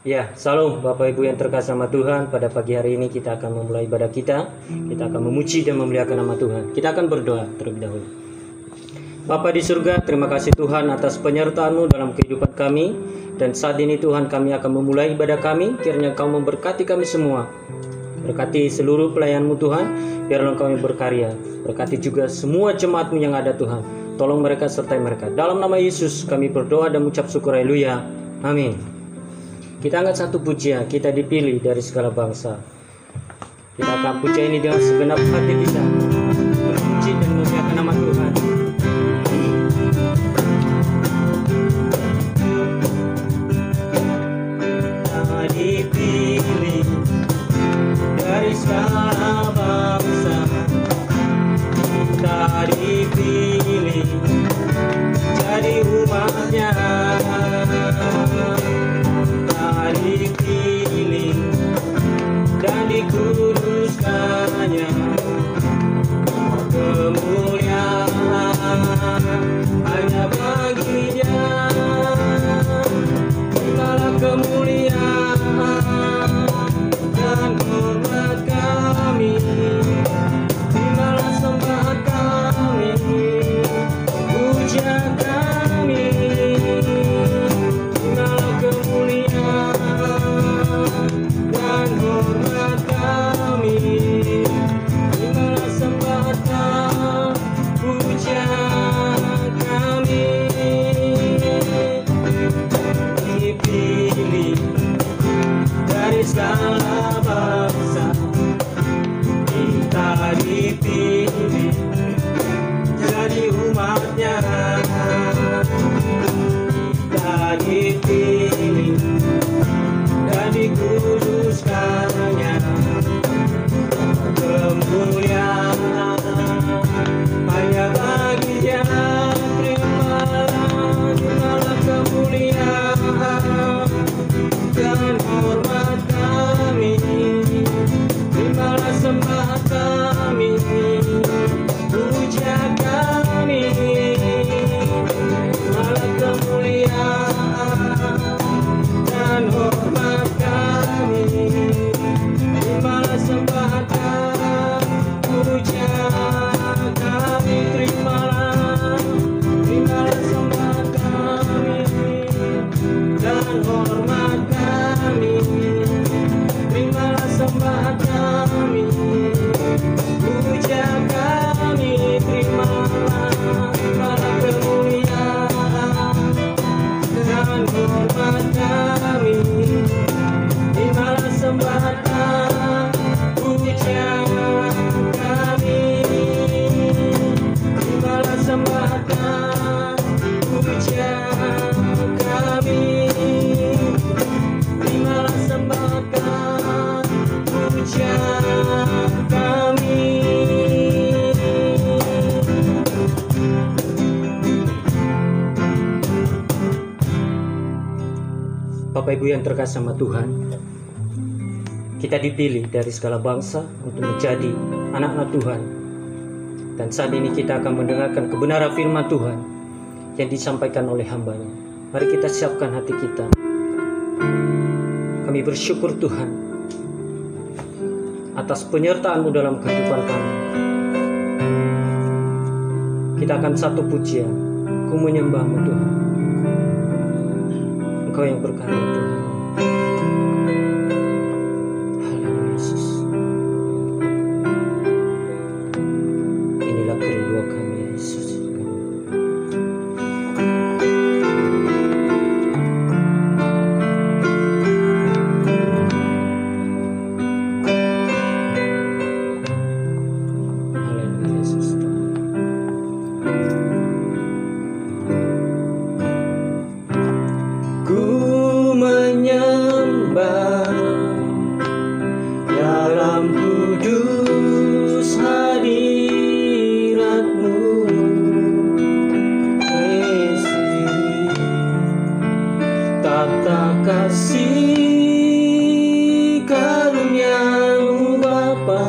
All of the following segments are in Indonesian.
Ya, salam Bapak Ibu yang terkasih sama Tuhan. Pada pagi hari ini kita akan memulai ibadah kita. Kita akan memuji dan memuliakan nama Tuhan. Kita akan berdoa terlebih dahulu. Bapa di surga, terima kasih Tuhan atas penyertaan-Mu dalam kehidupan kami. Dan saat ini Tuhan, kami akan memulai ibadah kami. Kiranya Kau memberkati kami semua. Berkati seluruh pelayan-Mu Tuhan. Biarlah kami berkarya. Berkati juga semua jemaat-Mu yang ada Tuhan. Tolong mereka sertai mereka. Dalam nama Yesus kami berdoa dan mengucap syukur. Haleluya. Amin. Kita angkat satu pujian, kita dipilih dari segala bangsa. Kita akan puja ini dengan segenap hati kita, memuji dan memuliakan nama Tuhan. Kita dipilih dari segala bangsa. Kita dipilih jadi umatnya. Dipilih dan dikuduskannya, kemuliaan hanya bagi-Nya. Terimalah kemuliaan dan hormat kami, terimalah sembah kami, puja kami. Terimalah kemuliaan dan hormat kami, terimalah sembah puja kami. Dipilih dari segala bangsa, kita dipilih jadi umatnya. Kita dipilih dan dikuduskannya, kemuliaan hanya bagi-Nya. Terimalah kemuliaan dan hormat kami, terimalah sembah kami, puja kami. Terimalah kemuliaan dan hormat kami, terimalah sembah puja kami. Terimalah sembah kami dan hormat kami, terimalah sembah kami, puja kami. Terimalah kemuliaan dan hormat kami, terimalah sembah puja kami, terimalah sembah puja kami, terimalah sembah puja kami. Bapak Ibu yang terkasih sama Tuhan, kita dipilih dari segala bangsa untuk menjadi anak-anak Tuhan. Dan saat ini kita akan mendengarkan kebenaran firman Tuhan yang disampaikan oleh hamba-Nya. Mari kita siapkan hati kita. Kami bersyukur Tuhan atas penyertaan-Mu dalam kehidupan kami. Kita akan satu pujian, ku menyembah-Mu Tuhan. Engkau yang berkarya Tuhan. Haleluya Yesus. Inilah kerinduan kami Yesus. Haleluya Yesus. Ku menyembah dalam kudus hadirat-Mu, Yesus. Tata kasih karunia-Mu Bapa,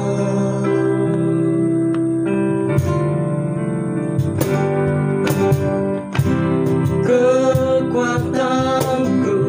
kekuatanku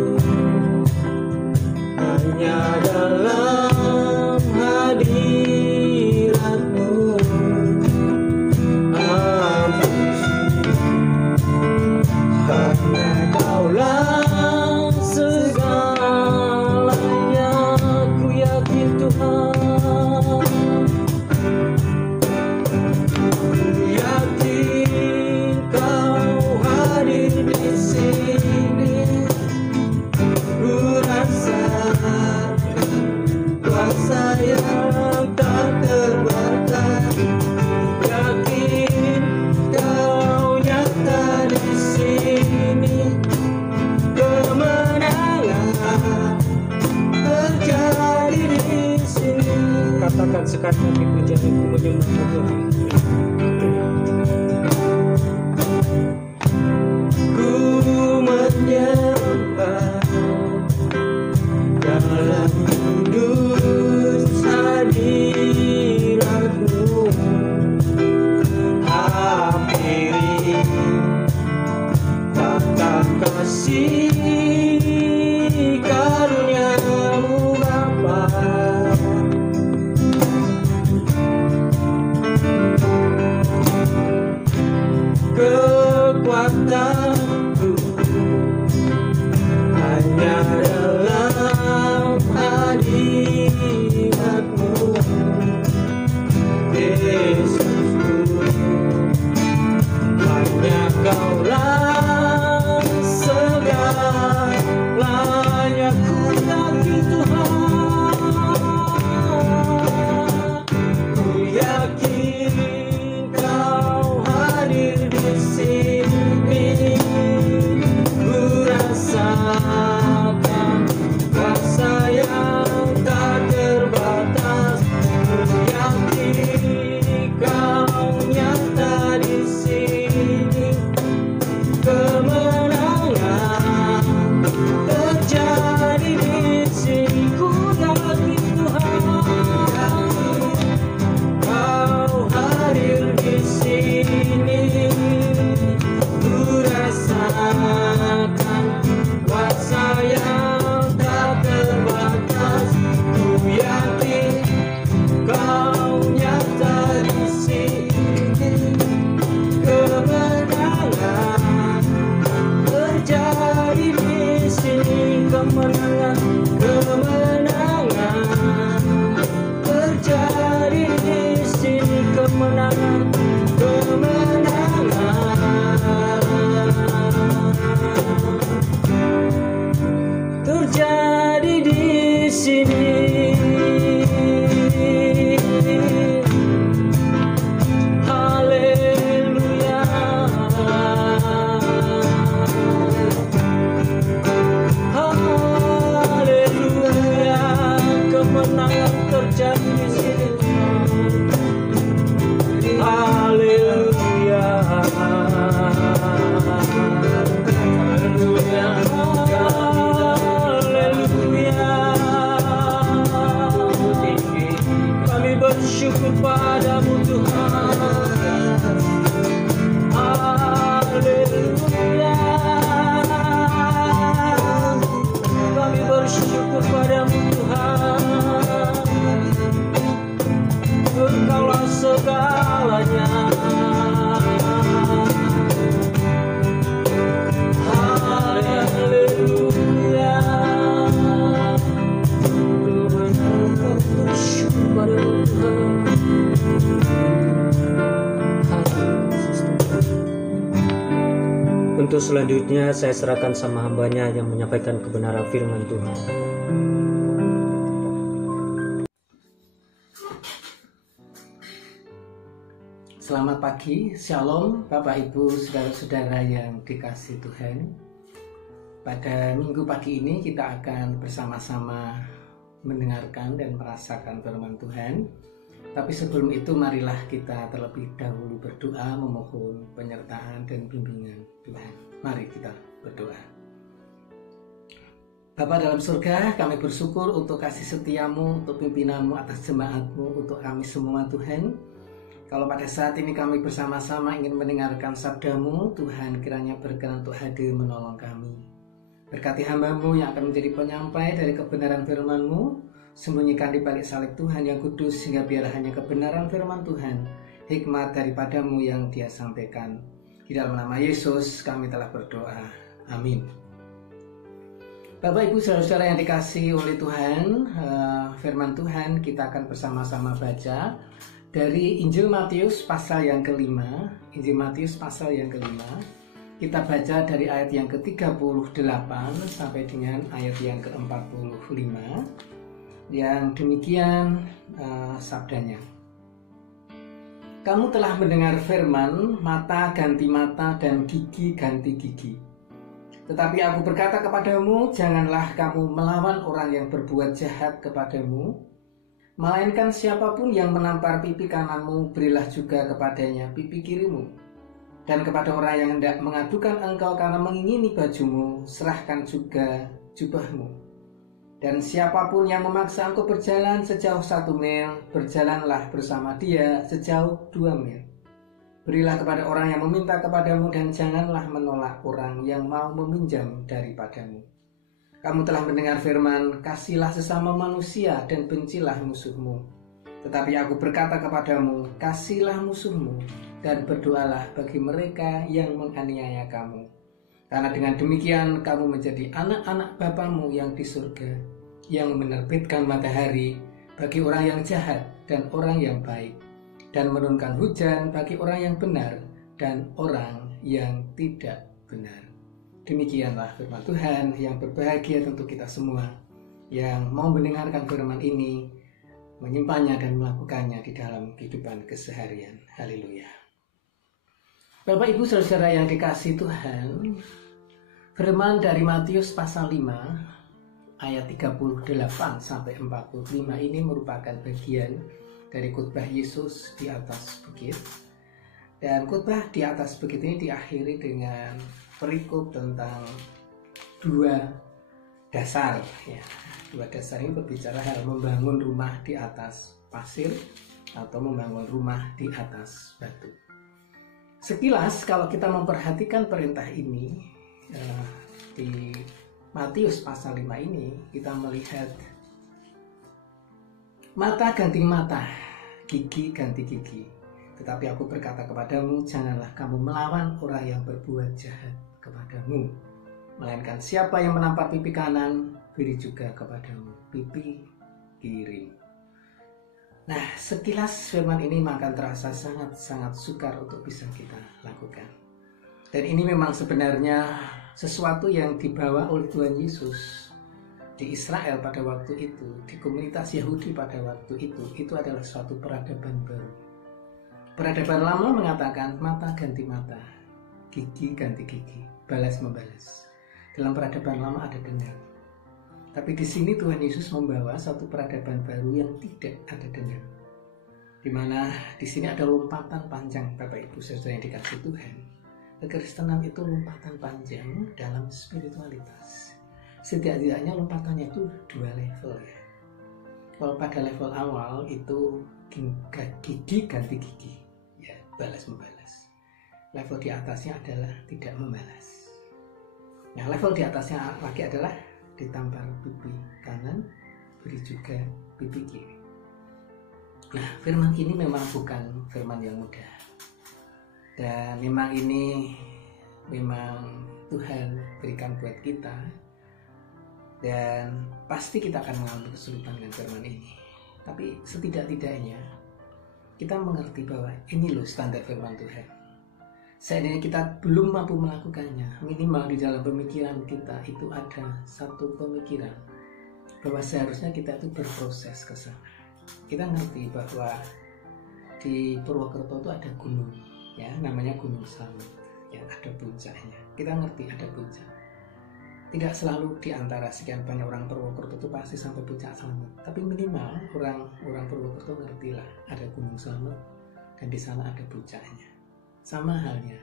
Untuk selanjutnya saya serahkan sama hambanya yang menyampaikan kebenaran firman Tuhan. Selamat pagi, Shalom Bapak Ibu Saudara-saudara yang dikasihi Tuhan. Pada minggu pagi ini kita akan bersama-sama mendengarkan dan merasakan firman Tuhan. Tapi sebelum itu marilah kita terlebih dahulu berdoa memohon penyertaan dan bimbingan Tuhan. Mari kita berdoa. Bapa dalam surga, kami bersyukur untuk kasih setiamu, untuk pimpinanmu atas jemaatmu, untuk kami semua Tuhan. Kalau pada saat ini kami bersama-sama ingin mendengarkan sabdamu, Tuhan kiranya berkenan untuk hadir menolong kami. Berkati hamba-Mu yang akan menjadi penyampai dari kebenaran firman-Mu, sembunyikan di balik salib Tuhan yang kudus, sehingga biar hanya kebenaran firman Tuhan, hikmat daripadamu yang Dia sampaikan. Di dalam nama Yesus kami telah berdoa. Amin. Bapak Ibu Saudara-saudara yang dikasihi oleh Tuhan, firman Tuhan kita akan bersama-sama baca dari Injil Matius pasal yang kelima. Injil Matius pasal yang kelima. Kita baca dari ayat yang ke-38 sampai dengan ayat yang ke-45. Yang demikian sabdanya. Kamu telah mendengar firman, mata ganti mata dan gigi ganti gigi. Tetapi aku berkata kepadamu, janganlah kamu melawan orang yang berbuat jahat kepadamu. Melainkan siapapun yang menampar pipi kananmu, berilah juga kepadanya pipi kirimu. Dan kepada orang yang hendak mengadukan engkau karena mengingini bajumu, serahkan juga jubahmu. Dan siapapun yang memaksa engkau berjalan sejauh 1 mil, berjalanlah bersama dia sejauh 2 mil. Berilah kepada orang yang meminta kepadamu, dan janganlah menolak orang yang mau meminjam daripadamu. Kamu telah mendengar firman, kasihilah sesama manusia dan bencilah musuhmu. Tetapi aku berkata kepadamu, kasihilah musuhmu dan berdoalah bagi mereka yang menganiaya kamu. Karena dengan demikian kamu menjadi anak-anak Bapamu yang di surga, yang menerbitkan matahari bagi orang yang jahat dan orang yang baik, dan menurunkan hujan bagi orang yang benar dan orang yang tidak benar. Demikianlah firman Tuhan. Yang berbahagia tentu kita semua yang mau mendengarkan firman ini, menyimpannya dan melakukannya di dalam kehidupan keseharian. Haleluya. Bapak Ibu Saudara yang dikasihi Tuhan, firman dari Matius pasal 5 ayat 38 sampai 45 ini merupakan bagian dari khotbah Yesus di atas bukit. Dan khotbah di atas bukit ini diakhiri dengan perikop tentang 2 dasar. Ya, 2 dasar ini berbicara hal membangun rumah di atas pasir atau membangun rumah di atas batu. Sekilas kalau kita memperhatikan perintah ini di Matius pasal 5 ini, kita melihat mata ganti mata, gigi ganti gigi. Tetapi aku berkata kepadamu, janganlah kamu melawan orang yang berbuat jahat kepadamu. Melainkan siapa yang menampar pipi kanan, beri juga kepadamu pipi kiri. Nah, sekilas firman ini akan terasa sangat-sangat sukar untuk bisa kita lakukan. Dan ini memang sebenarnya sesuatu yang dibawa oleh Tuhan Yesus di Israel pada waktu itu, di komunitas Yahudi pada waktu itu adalah suatu peradaban baru. Peradaban lama mengatakan mata ganti mata, gigi ganti gigi, balas membalas. Dalam peradaban lama ada dendam. Tapi di sini Tuhan Yesus membawa satu peradaban baru yang tidak ada dendam. Di mana di sini ada lompatan panjang, Bapak Ibu Saudara yang dikasihi Tuhan. Kekristenan itu lompatan panjang dalam spiritualitas. Setidak-tidaknya lompatannya itu 2 level ya. Kalau pada level awal itu gigi ganti gigi, ya, balas membalas. Level di atasnya adalah tidak membalas. Nah, level di atasnya lagi adalah ditampar pipi kanan, beri juga pipi kiri. Nah, firman ini memang bukan firman yang mudah. Dan memang ini Tuhan berikan buat kita. Dan pasti kita akan mengalami kesulitan dengan firman ini. Tapi setidak-tidaknya kita mengerti bahwa ini loh standar firman Tuhan. Seandainya kita belum mampu melakukannya, minimal di dalam pemikiran kita itu ada satu pemikiran bahwa seharusnya kita itu berproses ke sana. Kita ngerti bahwa di Purwokerto itu ada gunung, ya, namanya Gunung Slamet, yang ada puncaknya. Kita ngerti ada puncak. Tidak selalu di antara sekian banyak orang Purwokerto itu pasti sampai puncak Slamet, tapi minimal orang Purwokerto ngertilah ada Gunung Slamet dan di sana ada puncaknya. Sama halnya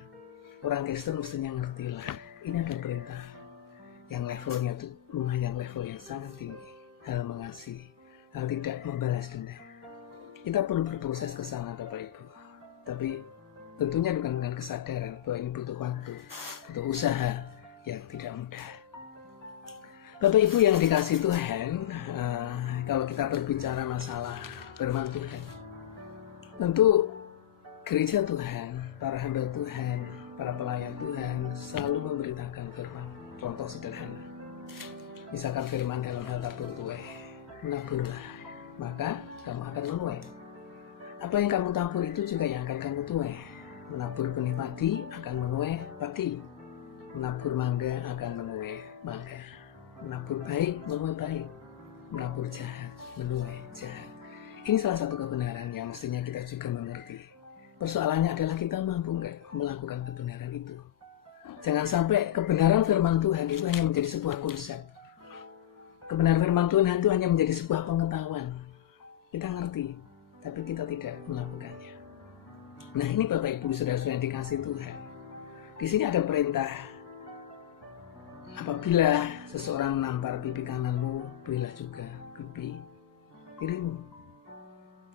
orang Kristen mestinya ngertilah ini ada perintah yang levelnya itu lumayan level yang sangat tinggi, hal mengasihi, hal tidak membalas dendam. Kita perlu berproses ke sana, Bapak Ibu, tapi tentunya bukan dengan kesadaran bahwa ini butuh waktu, butuh usaha yang tidak mudah. Bapak Ibu yang dikasihi Tuhan, kalau kita berbicara masalah firman Tuhan, tentu gereja Tuhan, para hamba Tuhan, para pelayan Tuhan selalu memberitakan firman. Contoh sederhana, misalkan firman dalam hal tabur tuai, menaburlah, maka kamu akan menuai. Apa yang kamu tabur itu juga yang akan kamu tuai. Menabur benih padi akan menuai padi, menabur mangga akan menuai mangga. Menabur baik, menuai baik. Menabur jahat, menuai jahat. Ini salah satu kebenaran yang mestinya kita juga mengerti. Persoalannya adalah kita mampu nggak melakukan kebenaran itu. Jangan sampai kebenaran firman Tuhan itu hanya menjadi sebuah konsep. Kebenaran firman Tuhan itu hanya menjadi sebuah pengetahuan. Kita ngerti, tapi kita tidak melakukannya. Nah, ini Bapak Ibu Saudara-saudara yang dikasih Tuhan. Di sini ada perintah, apabila seseorang menampar pipi kananmu, berilah juga pipi kirimu.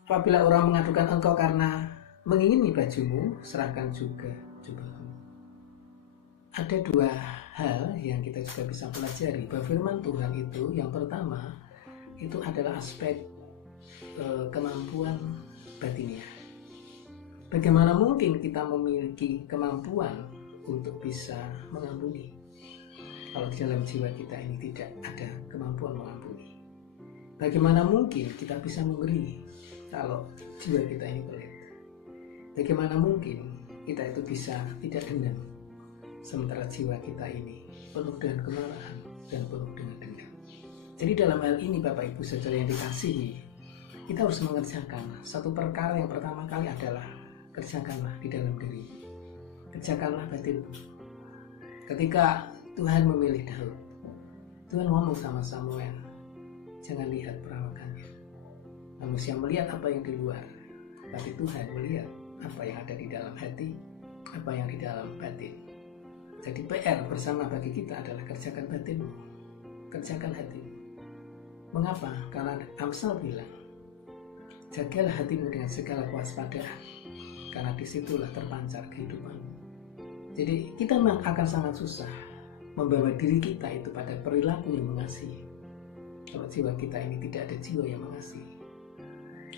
Apabila orang mengadukan engkau karena mengingini bajumu, serahkan juga jubahmu. Ada dua hal yang kita juga bisa pelajari bahwa firman Tuhan itu, yang pertama itu adalah aspek kemampuan batiniah. Bagaimana mungkin kita memiliki kemampuan untuk bisa mengampuni kalau di dalam jiwa kita ini tidak ada kemampuan mengampuni? Bagaimana mungkin kita bisa memberi kalau jiwa kita ini pelit? Bagaimana mungkin kita itu bisa tidak dendam sementara jiwa kita ini penuh dengan kemarahan dan penuh dengan dendam? Jadi dalam hal ini Bapak Ibu Saudara yang dikasihi, kita harus mengerjakan satu perkara. Yang pertama kali adalah kerjakanlah di dalam diri, kerjakanlah batinmu. Ketika Tuhan memilih Daud, Tuhan ngomong sama Samuel, jangan lihat perawakannya. Manusia melihat apa yang di luar, tapi Tuhan melihat apa yang ada di dalam hati, apa yang di dalam batin. Jadi PR bersama bagi kita adalah kerjakan batinmu, kerjakan hatimu. Mengapa? Karena Amsal bilang, jagalah hatimu dengan segala kewaspadaan, karena disitulah terpancar kehidupanmu. Jadi kita akan sangat susah membawa diri kita itu pada perilaku yang mengasihi kalau jiwa kita ini tidak ada jiwa yang mengasihi.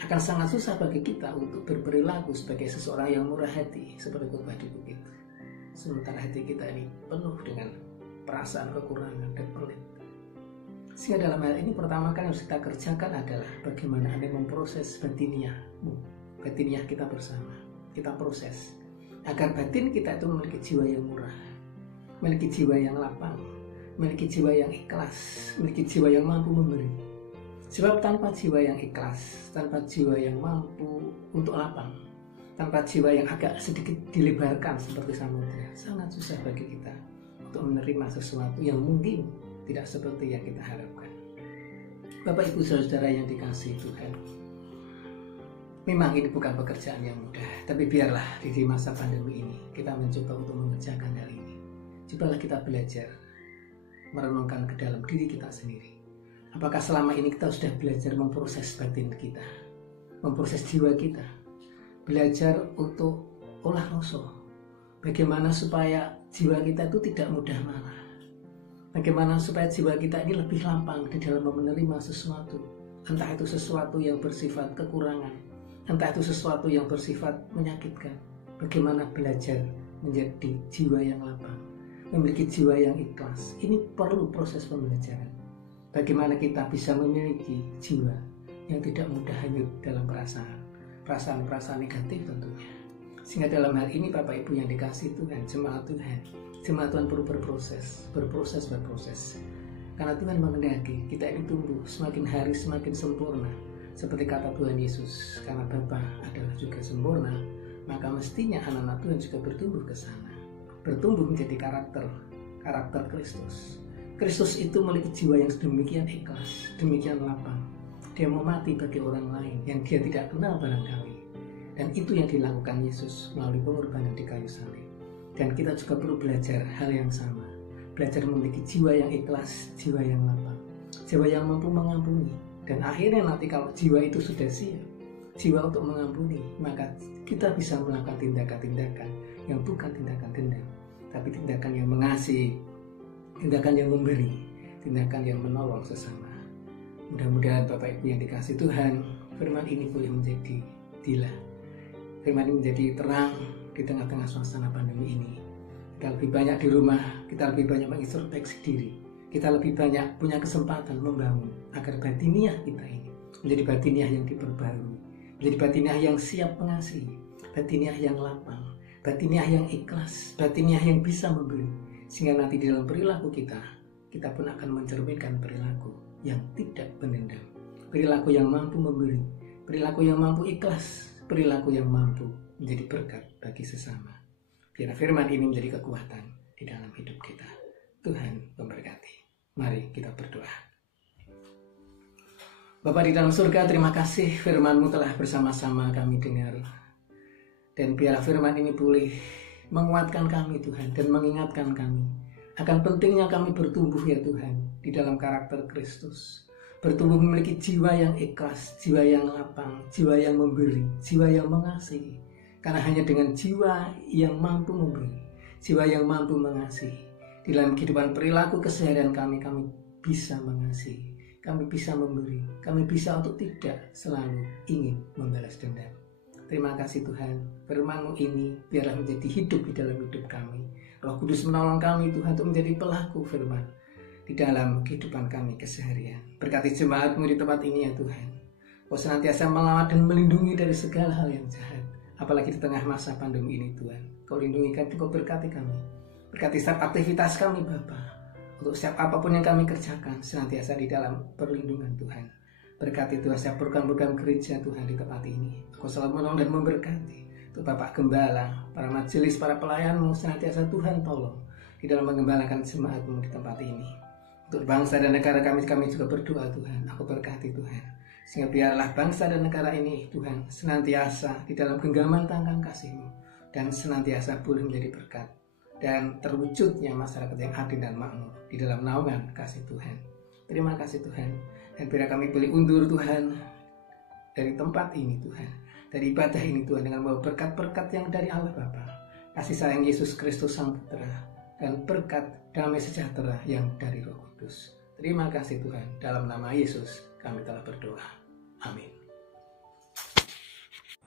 Akan sangat susah bagi kita untuk berperilaku sebagai seseorang yang murah hati seperti khotbah di bukit, sementara hati kita ini penuh dengan perasaan kekurangan dan pelit. Sehingga dalam hal ini pertama kali yang harus kita kerjakan adalah bagaimana Anda memproses batiniahmu, batiniah kita bersama. Kita proses agar batin kita itu memiliki jiwa yang murah, memiliki jiwa yang lapang, memiliki jiwa yang ikhlas, memiliki jiwa yang mampu memberi. Sebab tanpa jiwa yang ikhlas, tanpa jiwa yang mampu untuk lapang, tanpa jiwa yang agak sedikit dilebarkan seperti samudera, sangat susah bagi kita untuk menerima sesuatu yang mungkin tidak seperti yang kita harapkan. Bapak Ibu Saudara yang dikasihi Tuhan, memang ini bukan pekerjaan yang mudah, tapi biarlah di masa pandemi ini kita mencoba untuk mengerjakan hal ini. Cobalah kita belajar merenungkan ke dalam diri kita sendiri. Apakah selama ini kita sudah belajar memproses batin kita, memproses jiwa kita, belajar untuk olah rasa, bagaimana supaya jiwa kita itu tidak mudah marah, bagaimana supaya jiwa kita ini lebih lapang di dalam menerima sesuatu, entah itu sesuatu yang bersifat kekurangan, entah itu sesuatu yang bersifat menyakitkan. Bagaimana belajar menjadi jiwa yang lapang, memiliki jiwa yang ikhlas. Ini perlu proses pembelajaran. Bagaimana kita bisa memiliki jiwa yang tidak mudah hanyut dalam perasaan negatif tentunya. Sehingga dalam hal ini Bapak Ibu yang dikasihi Tuhan, jemaat Tuhan perlu berproses. Karena Tuhan menghendaki kita ini tumbuh semakin hari semakin sempurna. Seperti kata Tuhan Yesus, karena Bapa adalah juga sempurna, maka mestinya anak-anak Tuhan juga bertumbuh ke sana. Bertumbuh menjadi karakter Kristus. Kristus itu memiliki jiwa yang sedemikian ikhlas, demikian lapang. Dia mau mati bagi orang lain yang dia tidak kenal barangkali. Dan itu yang dilakukan Yesus melalui pengorbanan di kayu salib. Dan kita juga perlu belajar hal yang sama. Belajar memiliki jiwa yang ikhlas, jiwa yang lapang, jiwa yang mampu mengampuni. Dan akhirnya nanti kalau jiwa itu sudah siap, jiwa untuk mengampuni, maka kita bisa melakukan tindakan-tindakan yang bukan tindakan dendam, tapi tindakan yang mengasihi, tindakan yang memberi, tindakan yang menolong sesama. Mudah-mudahan Bapak Ibu yang dikasihi Tuhan, firman ini boleh menjadi dilah, firman ini menjadi terang di tengah-tengah suasana pandemi ini. Kita lebih banyak di rumah, kita lebih banyak mengintrospeksi diri, kita lebih banyak punya kesempatan membangun agar batiniah kita ini menjadi batiniah yang diperbarui, menjadi batiniah yang siap mengasihi, batiniah yang lapang, batiniah yang ikhlas, batiniah yang bisa memberi. Sehingga nanti di dalam perilaku kita pun akan mencerminkan perilaku yang tidak pendendam, perilaku yang mampu memberi, perilaku yang mampu ikhlas, perilaku yang mampu menjadi berkat bagi sesama. Biar firman ini menjadi kekuatan di dalam hidup kita. Tuhan memberkati. Mari kita berdoa. Bapa di dalam surga, terima kasih firman-Mu telah bersama-sama kami dengar. Dan biarlah firman ini boleh menguatkan kami Tuhan, dan mengingatkan kami akan pentingnya kami bertumbuh ya Tuhan di dalam karakter Kristus. Bertumbuh memiliki jiwa yang ikhlas, jiwa yang lapang, jiwa yang memberi, jiwa yang mengasihi. Karena hanya dengan jiwa yang mampu memberi, jiwa yang mampu mengasihi, di dalam kehidupan perilaku keseharian kami bisa mengasihi, kami bisa memberi, kami bisa untuk tidak selalu ingin membalas dendam. Terima kasih Tuhan, firman-Mu ini biarlah menjadi hidup di dalam hidup kami. Roh Kudus menolong kami Tuhan untuk menjadi pelaku firman di dalam kehidupan kami keseharian. Berkati jemaat-Mu di tempat ini ya Tuhan. Kau senantiasa melawat dan melindungi dari segala hal yang jahat. Apalagi di tengah masa pandemi ini Tuhan. Kau lindungi kami, Kau berkati kami. Berkati setiap aktivitas kami Bapa. Untuk setiap apapun yang kami kerjakan senantiasa di dalam perlindungan Tuhan. Berkati Tuhan setiap program-program gereja Tuhan di tempat ini. Kau selalu menolong dan memberkati. Untuk Bapak Gembala, para majelis, para pelayan-Mu senantiasa Tuhan tolong di dalam mengembalakan jemaat-Mu di tempat ini. Untuk bangsa dan negara kami juga berdoa Tuhan. Aku berkati Tuhan. Sehingga biarlah bangsa dan negara ini Tuhan senantiasa di dalam genggaman tangan kasih-Mu. Dan senantiasa boleh menjadi berkat. Dan terwujudnya masyarakat yang adil dan makmur di dalam naungan kasih Tuhan. Terima kasih Tuhan. Dan biar kami boleh undur Tuhan dari tempat ini Tuhan. Dari ibadah ini Tuhan dengan membawa berkat-berkat yang dari Allah Bapa, kasih sayang Yesus Kristus Sang Putra, dan berkat damai sejahtera yang dari Roh Kudus. Terima kasih Tuhan, dalam nama Yesus kami telah berdoa. Amin.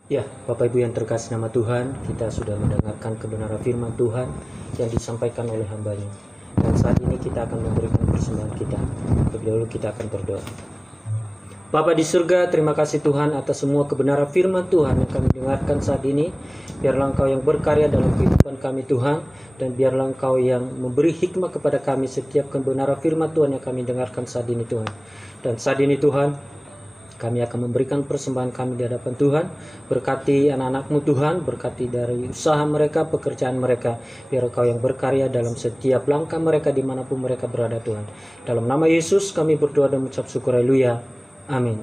Ya, Bapak Ibu yang terkasih nama Tuhan, kita sudah mendengarkan kebenaran firman Tuhan yang disampaikan oleh hamba-Nya. Dan saat ini kita akan memberikan persembahan kita. Terlebih dahulu kita akan berdoa. Bapa di surga, terima kasih Tuhan atas semua kebenaran firman Tuhan yang kami dengarkan saat ini. Biarlah Engkau yang berkarya dalam kehidupan kami Tuhan, dan biarlah Engkau yang memberi hikmah kepada kami setiap kebenaran firman Tuhan yang kami dengarkan saat ini Tuhan. Dan saat ini Tuhan, kami akan memberikan persembahan kami di hadapan Tuhan. Berkati anak-anak-Mu Tuhan, berkati dari usaha mereka, pekerjaan mereka. Biar Engkau yang berkarya dalam setiap langkah mereka dimanapun mereka berada Tuhan. Dalam nama Yesus kami berdoa dan mengucap syukur, haleluya. Amin.